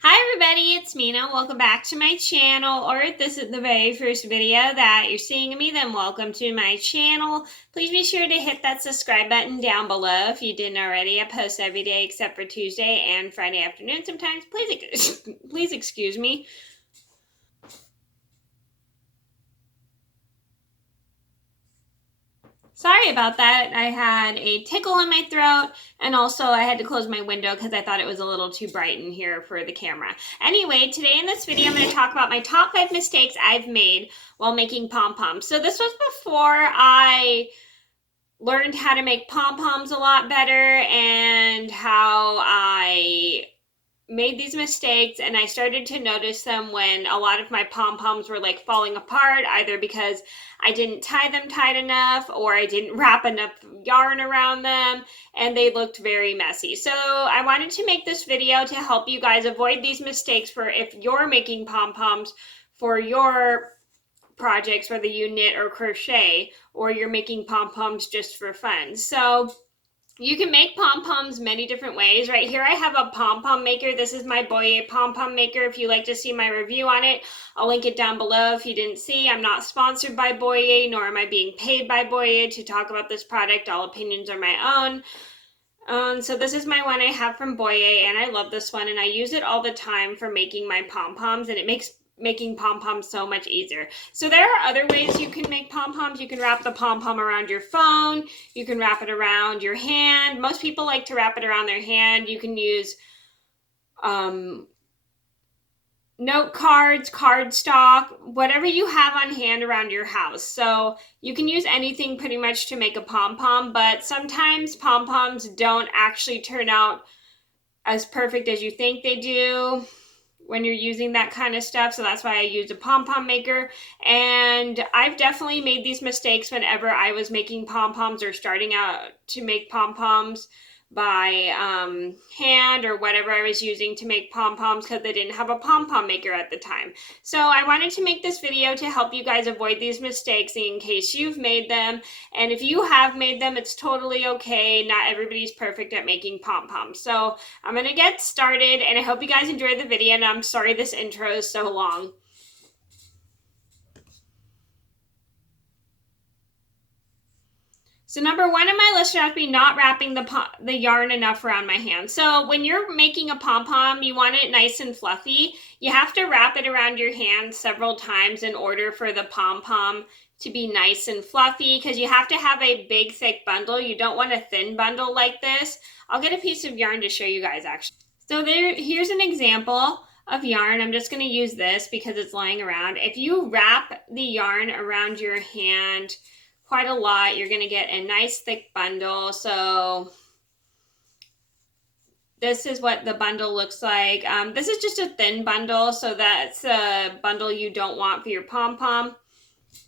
Hi everybody, it's Mena. Welcome back to my channel, or if this is the very first video that you're seeing of me, then welcome to my channel. Please be sure to hit that subscribe button down below if you didn't already. I post every day except for Tuesday and Friday afternoon sometimes. Please excuse me. Sorry about that. I had a tickle in my throat, and also I had to close my window because I thought it was a little too bright in here for the camera. Anyway, today in this video, I'm going to talk about my top 5 mistakes I've made while making pom-poms. So this was before I learned how to make pom-poms a lot better and how I made these mistakes, and I started to notice them when a lot of my pom-poms were like falling apart, either because I didn't tie them tight enough or I didn't wrap enough yarn around them, and they looked very messy. So I wanted to make this video to help you guys avoid these mistakes for if you're making pom-poms for your projects, whether you knit or crochet, or you're making pom-poms just for fun. So you can make pom-poms many different ways. Right here I have a pom-pom maker. This is my Boyer pom-pom maker. If you'd like to see my review on it, I'll link it down below. If you didn't see, I'm not sponsored by Boyer, nor am I being paid by Boyer to talk about this product. All opinions are my own. So this is my one I have from Boyer, and I love this one, and I use it all the time for making my pom-poms, and it makes making pom-poms so much easier. So there are other ways you can make pom-poms. You can wrap the pom-pom around your phone. You can wrap it around your hand. Most people like to wrap it around their hand. You can use note cards, cardstock, whatever you have on hand around your house. So you can use anything pretty much to make a pom-pom, but sometimes pom-poms don't actually turn out as perfect as you think they do when you're using that kind of stuff. So that's why I use a pom-pom maker. And I've definitely made these mistakes whenever I was making pom-poms or starting out to make pom-poms by hand or whatever I was using to make pom-poms, because they didn't have a pom-pom maker at the time. So I wanted to make this video to help you guys avoid these mistakes in case you've made them. And if you have made them, it's totally okay. Not everybody's perfect at making pom-poms. So I'm gonna get started, and I hope you guys enjoyed the video, and I'm sorry this intro is so long. So number one on my list should be not wrapping the yarn enough around my hand. So when you're making a pom-pom, you want it nice and fluffy. You have to wrap it around your hand several times in order for the pom-pom to be nice and fluffy, because you have to have a big thick bundle. You don't want a thin bundle like this. I'll get a piece of yarn to show you guys actually. So here's an example of yarn. I'm just going to use this because it's lying around. If you wrap the yarn around your hand quite a lot, you're going to get a nice thick bundle. So this is what the bundle looks like. This is just a thin bundle, so that's a bundle you don't want for your pom-pom.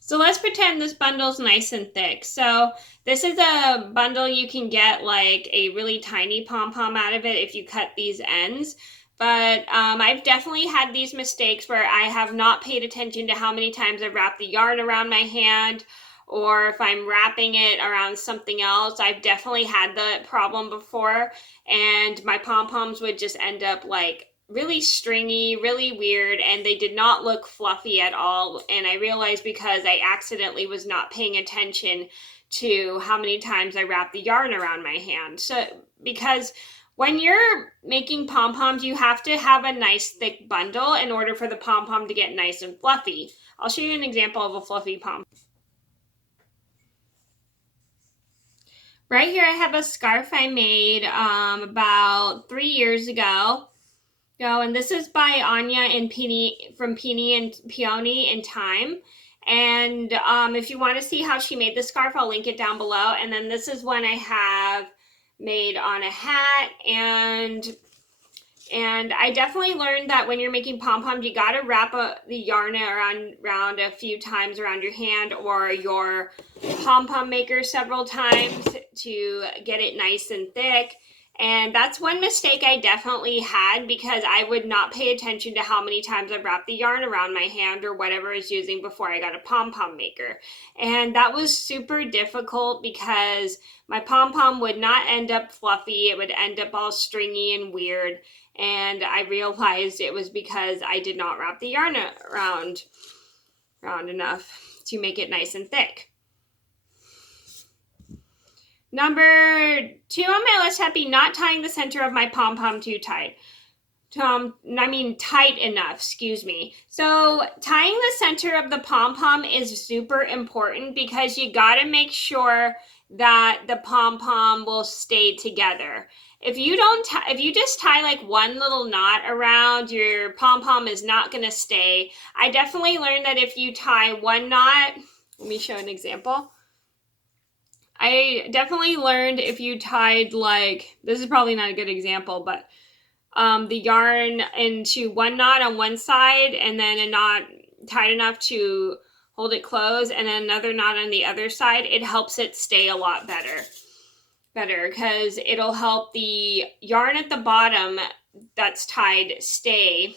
So let's pretend this bundle's nice and thick. So this is a bundle you can get like a really tiny pom-pom out of it if you cut these ends. But I've definitely had these mistakes where I have not paid attention to how many times I've wrapped the yarn around my hand, or if I'm wrapping it around something else. I've definitely had the problem before, and my pom-poms would just end up like really stringy, really weird, and they did not look fluffy at all. And I realized because I accidentally was not paying attention to how many times I wrapped the yarn around my hand. So because when you're making pom-poms, you have to have a nice thick bundle in order for the pom-pom to get nice and fluffy. I'll show you an example of a fluffy pom-pom. Right here I have a scarf I made about 3 years ago. And this is by Anya and Peony from Peony and Peony in Time. And if you want to see how she made the scarf, I'll link it down below. And then this is one I have made on a hat, and I definitely learned that when you're making pom-poms, you got to wrap the yarn around a few times around your hand or your pom-pom maker several times to get it nice and thick. And that's one mistake I definitely had, because I would not pay attention to how many times I wrapped the yarn around my hand or whatever I was using before I got a pom-pom maker. And that was super difficult because my pom-pom would not end up fluffy. It would end up all stringy and weird. And I realized it was because I did not wrap the yarn around enough to make it nice and thick. Number 2 on my list had to be not tying the center of my pom-pom too tight. Tight enough, excuse me. So tying the center of the pom-pom is super important because you gotta make sure that the pom-pom will stay together. If you just tie like one little knot around, your pom-pom is not gonna stay. I definitely learned that if you tie one knot, let me show an example. I definitely learned if you tied this is probably not a good example, but the yarn into one knot on one side and then a knot tight enough to hold it closed and then another knot on the other side, it helps it stay a lot better because it'll help the yarn at the bottom that's tied stay,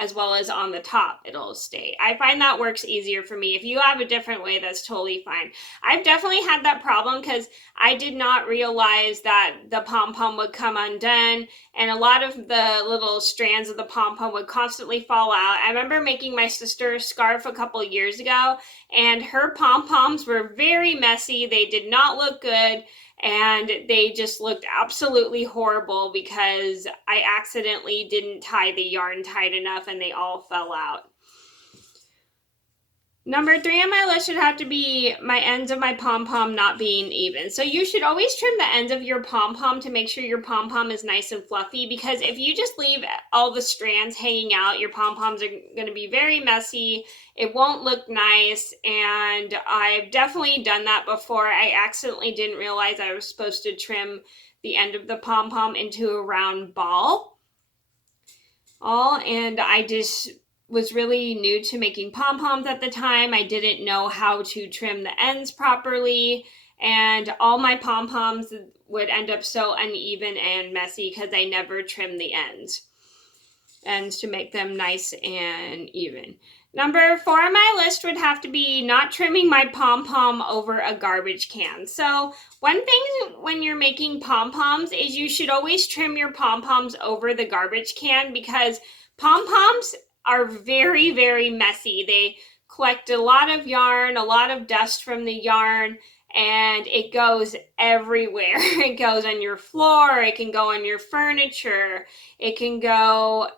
as well as on the top it'll stay. I find that works easier for me. If you have a different way, that's totally fine. I've definitely had that problem because I did not realize that the pom-pom would come undone and a lot of the little strands of the pom-pom would constantly fall out. I remember making my sister a scarf a couple years ago and her pom-poms were very messy. They did not look good. And they just looked absolutely horrible because I accidentally didn't tie the yarn tight enough and they all fell out. Number 3 on my list should have to be my ends of my pom-pom not being even. So you should always trim the ends of your pom-pom to make sure your pom-pom is nice and fluffy, because if you just leave all the strands hanging out, your pom-poms are going to be very messy. It won't look nice, and I've definitely done that before. I accidentally didn't realize I was supposed to trim the end of the pom-pom into a round ball. And I just was really new to making pom-poms at the time. I didn't know how to trim the ends properly, and all my pom-poms would end up so uneven and messy because I never trimmed the ends to make them nice and even. Number 4 on my list would have to be not trimming my pom-pom over a garbage can. So one thing when you're making pom-poms is you should always trim your pom-poms over the garbage can, because pom-poms are very, very messy. They collect a lot of yarn, a lot of dust from the yarn, and it goes everywhere. It goes on your floor, it can go on your furniture, it can go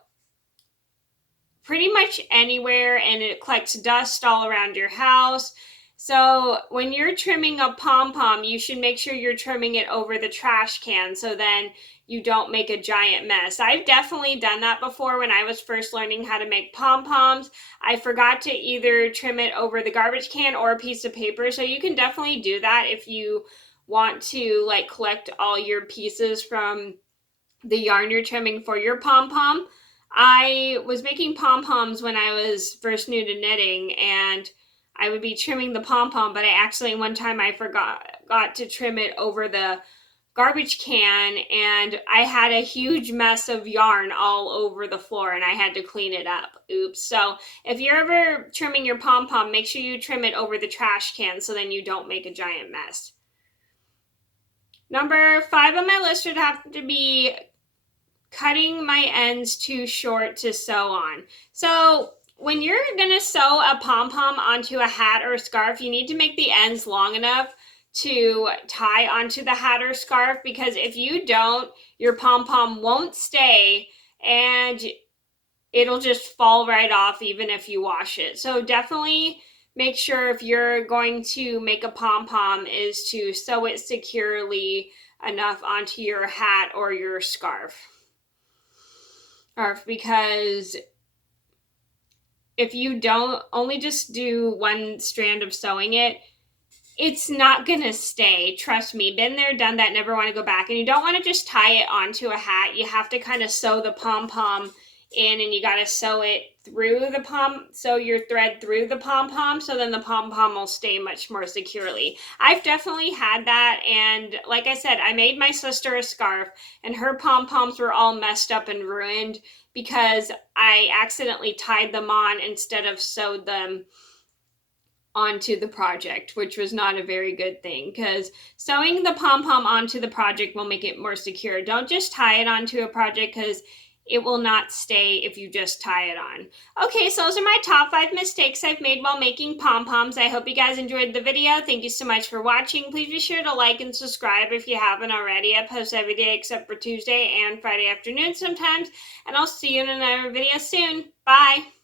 pretty much anywhere, and it collects dust all around your house. So when you're trimming a pom-pom, you should make sure you're trimming it over the trash can so then you don't make a giant mess. I've definitely done that before when I was first learning how to make pom-poms. I forgot to either trim it over the garbage can or a piece of paper. So you can definitely do that if you want to collect all your pieces from the yarn you're trimming for your pom-pom. I was making pom-poms when I was first new to knitting, and I would be trimming the pom-pom, but one time I forgot to trim it over the garbage can, and I had a huge mess of yarn all over the floor and I had to clean it up. Oops. So if you're ever trimming your pom-pom, make sure you trim it over the trash can so then you don't make a giant mess. Number 5 on my list would have to be cutting my ends too short to sew on. So when you're going to sew a pom-pom onto a hat or a scarf, you need to make the ends long enough to tie onto the hat or scarf, because if you don't, your pom-pom won't stay and it'll just fall right off even if you wash it. So definitely make sure if you're going to make a pom-pom is to sew it securely enough onto your hat or your scarf. Because if you don't only just do one strand of sewing it, it's not gonna stay. Trust me, been there, done that, never want to go back. And you don't want to just tie it onto a hat. You have to kind of sew the pom-pom in, and you got to sew your thread through the pom-pom, so then the pom-pom will stay much more securely. I've definitely had that, and like I said, I made my sister a scarf, and her pom-poms were all messed up and ruined because I accidentally tied them on instead of sewed them onto the project, which was not a very good thing, because sewing the pom-pom onto the project will make it more secure. Don't just tie it onto a project, because it will not stay if you just tie it on. Okay, so those are my top 5 mistakes I've made while making pom-poms. I hope you guys enjoyed the video. Thank you so much for watching. Please be sure to like and subscribe if you haven't already. I post every day except for Tuesday and Friday afternoon sometimes, and I'll see you in another video soon. Bye!